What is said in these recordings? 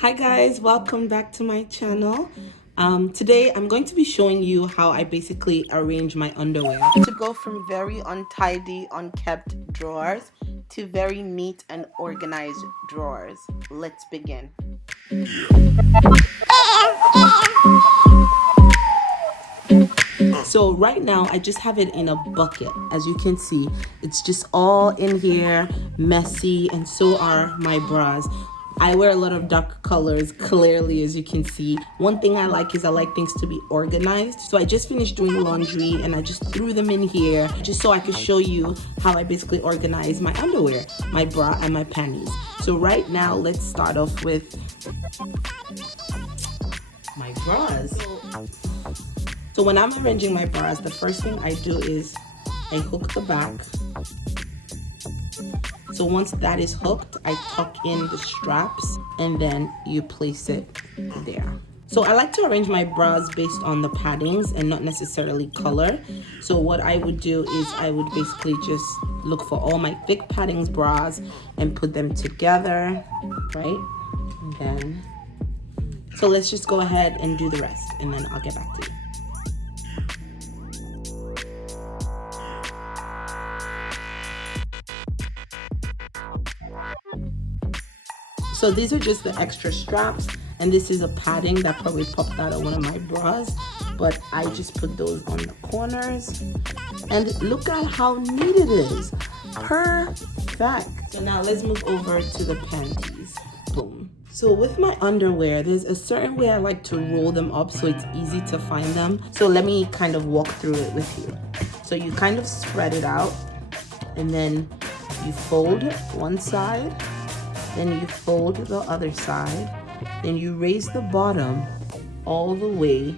Hi guys, welcome back to my channel. Today I'm going to be showing you how I basically arrange my underwear to go from very untidy, unkept drawers to very neat and organized drawers. Let's begin. So right now I just have it in a bucket. As you can see, it's just all in here, messy, and so are my bras. I wear a lot of dark colors, clearly, as you can see. One thing I like is I like things to be organized. So I just finished doing laundry and I just threw them in here just so I could show you how I basically organize my underwear, my bra, and my panties. So right now, let's start off with my bras. So when I'm arranging my bras, the first thing I do is I hook the back. So once that is hooked, I tuck in the straps and then you place it there. So I like to arrange my bras based on the paddings and not necessarily color. So what I would do is I would basically just look for all my thick paddings bras and put them together, right? And then, so let's just go ahead and do the rest and then I'll get back to you. So these are just the extra straps, and this is a padding that probably popped out of one of my bras, but I just put those on the corners, and look at how neat it is. Perfect. So now let's move over to the panties. Boom. So with my underwear, there's a certain way I like to roll them up so it's easy to find them. So let me kind of walk through it with you. So you kind of spread it out, and then you fold one side, then you fold the other side, then you raise the bottom all the way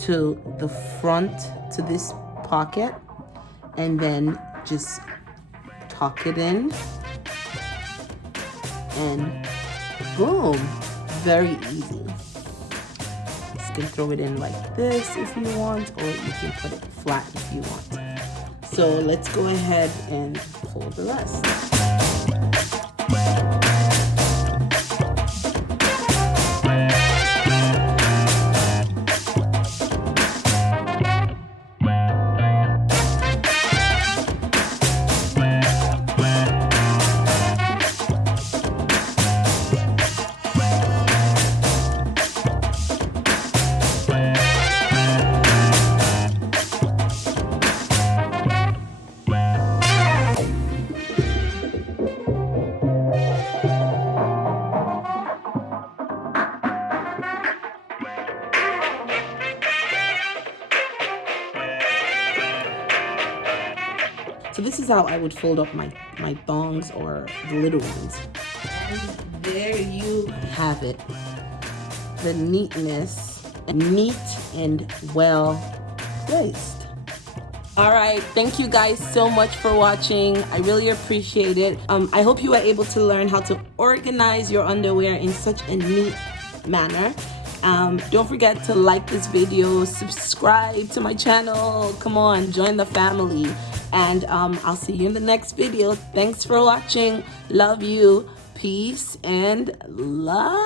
to the front, to this pocket, and then just tuck it in, and boom, very easy. You can throw it in like this if you want, or you can put it flat if you want. So let's go ahead and fold the rest. So this is how I would fold up my thongs or the little ones. And there you have it. The neatness, neat and well placed. All right, thank you guys so much for watching. I really appreciate it. I hope you were able to learn how to organize your underwear in such a neat manner. Don't forget to like this video, subscribe to my channel. Come on, join the family. And I'll see you in the next video. Thanks for watching. Love you. Peace and love.